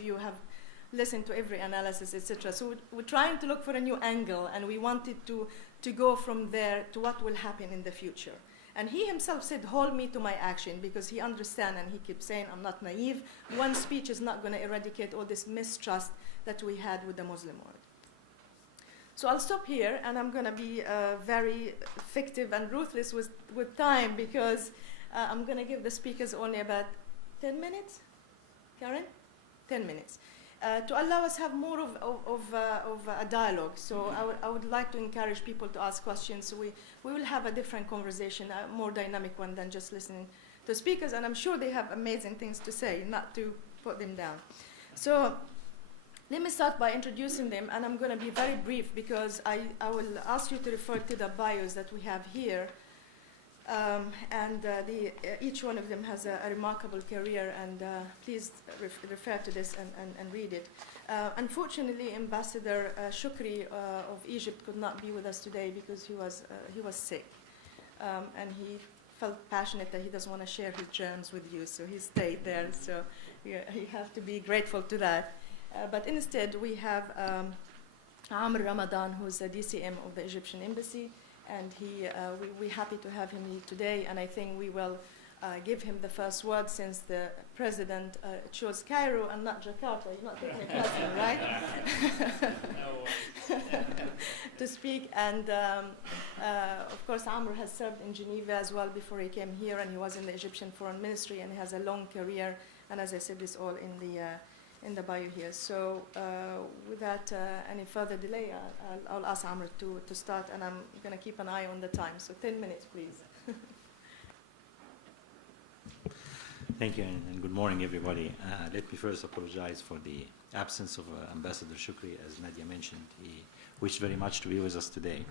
you have listened to every analysis, etc. So we're trying to look for a new angle, and we wanted to go from there to what will happen in the future. And he himself said, hold me to my action, because he understands and he keeps saying, I'm not naive. One speech is not going to eradicate all this mistrust that we had with the Muslim world. So I'll stop here, and I'm going to be very fictive and ruthless with time, because I'm going to give the speakers only about 10 minutes. Karen? 10 minutes. To allow us have more of a dialogue. So I would like to encourage people to ask questions. So we will have a different conversation, a more dynamic one than just listening to speakers. And I'm sure they have amazing things to say, not to put them down. So let me start by introducing them. And I'm going to be very brief, because I will ask you to refer to the bios that we have here. Each one of them has a remarkable career, and please refer to this and read it. Unfortunately, Ambassador Shukri of Egypt could not be with us today because he was sick, and he felt passionate that he doesn't want to share his germs with you, so he stayed there. So you have to be grateful to that. But instead, we have Amr Ramadan, who's the DCM of the Egyptian Embassy. And we're happy to have him here today, and I think we will give him the first word, since the president chose Cairo and not Jakarta. You're not taking it personal, right? No. To speak, and of course, Amr has served in Geneva as well before he came here, and he was in the Egyptian Foreign Ministry, and he has a long career. And as I said, it's all in the bio here. So without any further delay, I'll ask Amr to start, and I'm going to keep an eye on the time. So 10 minutes, please. Thank you, and good morning, everybody. Let me first apologize for the absence of Ambassador Shukri. As Nadia mentioned, he wished very much to be with us today.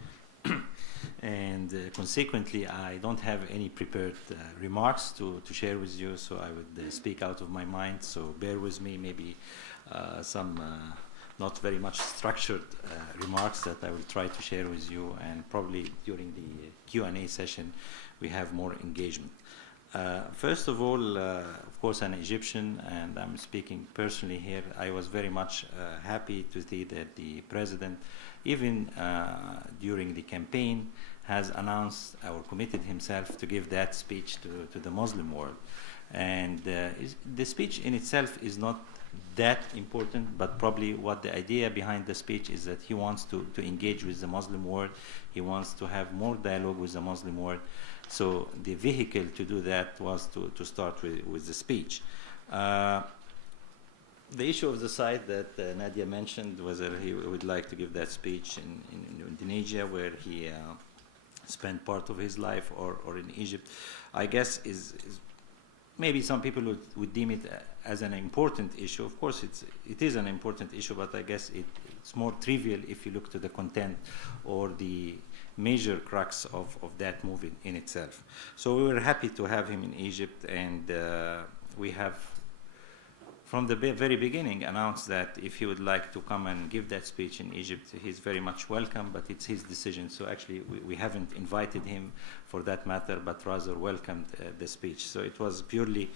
And consequently, I don't have any prepared remarks to share with you, so I would speak out of my mind. So bear with me, maybe some not very much structured remarks that I will try to share with you, and probably during the Q&A session we have more engagement. First of all, of course, an Egyptian, and I'm speaking personally here, I was very much happy to see that the president, even during the campaign, has announced or committed himself to give that speech to the Muslim world. And the speech in itself is not that important, but probably what the idea behind the speech is that he wants to engage with the Muslim world. He wants to have more dialogue with the Muslim world. So the vehicle to do that was to start with the speech. The issue of the site that Nadia mentioned, whether he would like to give that speech in Indonesia, where he spent part of his life, or in Egypt, I guess is maybe some people would deem it as an important issue. Of course, it is an important issue, but I guess it's more trivial if you look to the content or the major crux of that movie in itself. So we were happy to have him in Egypt, and we have, from the very beginning, announced that if he would like to come and give that speech in Egypt, he's very much welcome, but it's his decision. So actually, we haven't invited him for that matter, but rather welcomed the speech. So it was purely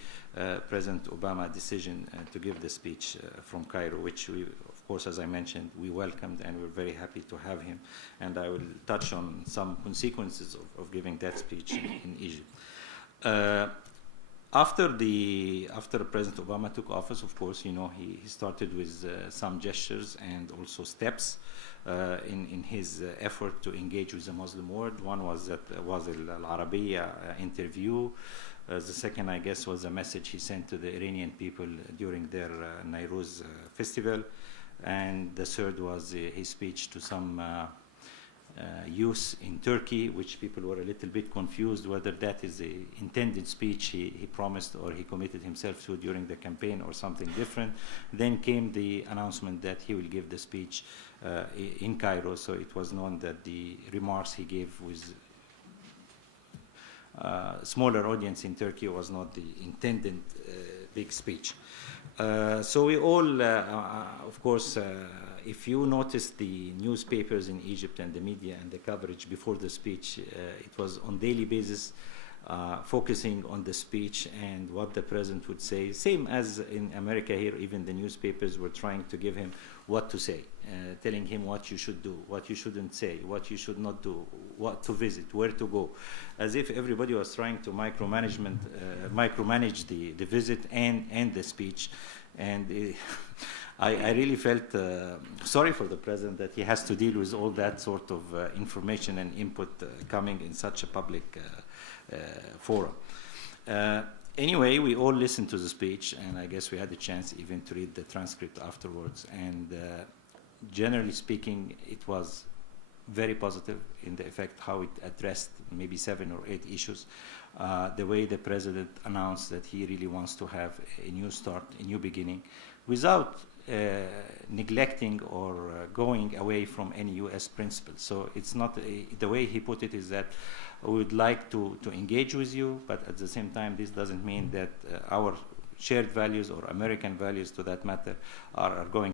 President Obama's decision to give the speech from Cairo, which we, of course, as I mentioned, we welcomed, and we're very happy to have him. And I will touch on some consequences of giving that speech in Egypt. After President Obama took office, of course, you know, he started with some gestures and also steps in his effort to engage with the Muslim world. One was that was Al Arabiya interview. The second, I guess, was a message he sent to the Iranian people during their Nowruz festival. And the third was his speech to some youth in Turkey, which people were a little bit confused whether that is the intended speech he promised or he committed himself to during the campaign or something different. Then came the announcement that he will give the speech in Cairo, so it was known that the remarks he gave with smaller audience in Turkey was not the intended big speech. So we all, of course, if you notice the newspapers in Egypt and the media and the coverage before the speech, it was on daily basis focusing on the speech and what the president would say. Same as in America here, even the newspapers were trying to give him what to say, telling him what you should do, what you shouldn't say, what you should not do, what to visit, where to go, as if everybody was trying to micromanage the visit and the speech. And I really felt sorry for the president that he has to deal with all that sort of information and input coming in such a public forum. Anyway, we all listened to the speech, and I guess we had a chance even to read the transcript afterwards. And generally speaking, it was very positive in the effect how it addressed maybe 7 or 8 issues. The way the president announced that he really wants to have a new start, a new beginning, without neglecting or going away from any U.S. principles. So it's not, the way he put it is that we would like to engage with you, but at the same time, this doesn't mean that our shared values or American values, to that matter, are going